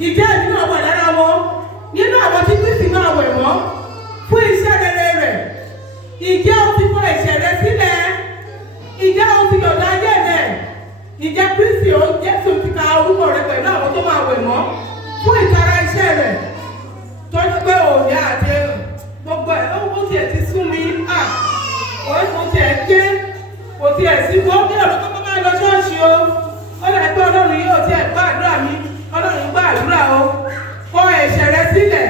ìjẹ́ ìdí náà wà lára wọn nínú àwọn tí Kristi máa wẹ̀ wọ́n fún iṣẹ́ rere rẹ̀. Ìjẹ́ o ti kọ ẹ̀ṣẹ̀ rẹ sílẹ̀? Ìjẹ́ o ti yọ̀dá ayé rẹ̀? Ìjẹ́ Kristi o Jésù ti ka orúkọ rẹ pẹ̀lú àwọn tó máa wẹ̀ wọ́n fún ìtara iṣẹ́ rẹ̀? Tọ́jú pé òòyà àti gbogbo ẹ̀ ó tiẹ̀ ti sún mi ó tiẹ̀ gbé kò tiẹ̀ sí wọ́n bí ọ̀rọ̀ tó máa lọ ṣọ́ọ̀ṣì o. Ó dà pé Ọlọ́run yóò tiẹ̀ gbàdúrà mi, Ọlọ́run gbàdúrà o. Kọ ẹ̀ṣẹ̀ rẹ sílẹ̀.